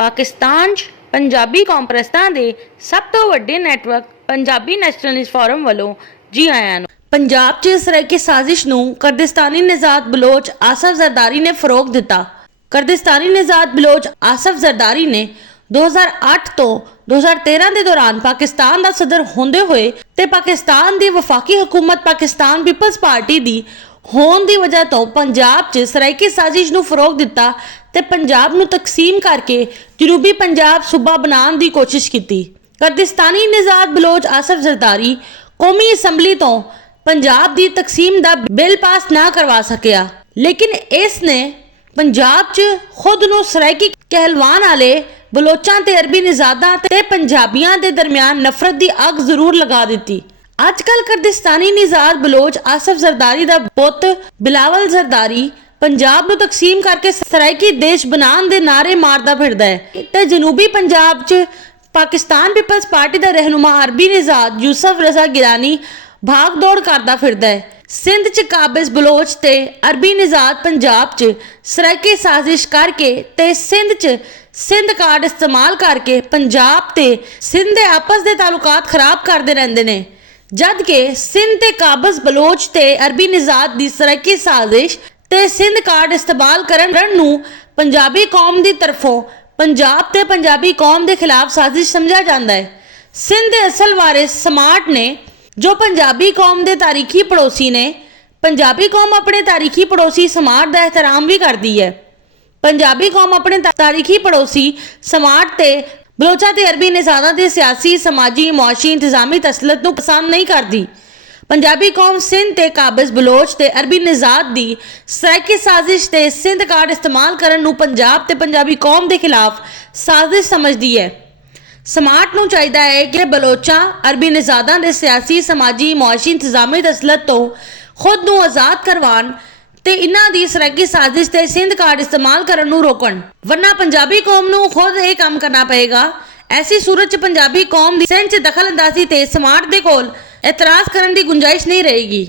पाकिस्तान 'ਚ पंजाबी कॉन्फ्रेंसां दे सब तो वड्डे नैटवर्क पंजाबी नैशनलिस्ट फोरम वालों जी आयां नूं। पंजाब 'ਚ इस तरह की साजिश नूं कुर्दिस्तानी निजात बलोच आसफ जरदारी ने फरोग दिता। कुर्दिस्तानी निजात बलोच आसफ जरदारी ने 2008 तो 2013 के दौरान पाकिस्तान का सदर होंदे हुए ते पाकिस्तान की वफाकी हुकूमत पाकिस्तान पीपल्स पार्टी की होने की वजह तो पंजाब 'ਚ सराइकी साजिश नूं फरोग दिता ते पंजाब नूं तकसीम करके जनूबी पंजाब सूबा बनाने की कोशिश की। कुर्दिस्तानी निजात बलोच आसफ जरदारी कौमी असैंबली तो पंजाब की तकसीम का बिल पास ना करवा सकिया, लेकिन इसने पंजाब 'ਚ खुद नूं सराइकी कहलवान वाले बलोचां ते अरबी निजादां ते पंजाबियां दे दरमियान नफरत की अग जरूर लगा दी। अजकल कुर्दिस्तानी निजात बलोच आसफ जरदारी का पुत बिलावल जरदारी पंजाब नूं तकसीम करके सराइकी देश बनाने दे नारे मारदा फिरदा है ते जनूबी पंजाब 'ਚ पाकिस्तान पीपल्स पार्टी का रहनुमा अरबी निजात यूसुफ रजा गिलानी भाग दौड़ करदा फिरदा है। सिंध 'ਚ काबिज बलोच ते अरबी निजात पंजाब 'ਚ सराइकी साजिश करके ते सिंध 'ਚ सिंध कार्ड इस्तेमाल करके पंजाब ते सिंध दे आपस दे तालुकात खराब करते रहंदे ने, जद के सिंध ते काबिज बलोच ते अरबी निजात की सराइकी साजिश ते सिंध कार्ड इस्तेमाल करन नूं पंजाबी कौम की तरफों पंजाब ते पंजाबी कौम के खिलाफ साजिश समझा जाता है। सिंध के असल वारिस समार्ट ने जो पंजाबी कौम के तारीखी पड़ोसी ने, पंजाबी कौम अपने तारीखी पड़ोसी समार्ट का एहतराम भी करती है। पंजाबी कौम अपने तारीखी पड़ोसी समार्ट ते बलोचा ते अरबी निजादां दे सियासी समाजी मुआशी इंतजामी तसलत नूं पसंद नहीं करती। पंजाबी कौम सिंध ते काबिज बलोच ते अरबी निजात दी सराइकी साजिश ते सिंध कार्ड इस्तेमाल करन नूं पंजाब ते पंजाबी कौम के खिलाफ साजिश समझदी है। समार्ट नूं चाहिदा है कि बलोचां अरबी निजादां दे सियासी समाजी मुआशी इंतजामी तसलत तो खुद नूं आज़ाद करवान ते इन्हां दी सराइकी साजिश ते सिंध कार्ड इस्तेमाल करन नूं रोकण, वरना पंजाबी कौम नूं खुद ये काम करना पएगा। ऐसी सूरत 'ਚ पंजाबी कौम दी सिंध 'ਚ दखल अंदाजी ते समार्ट दे कोल एतराज़ करन दी गुंजाइश नहीं रहेगी।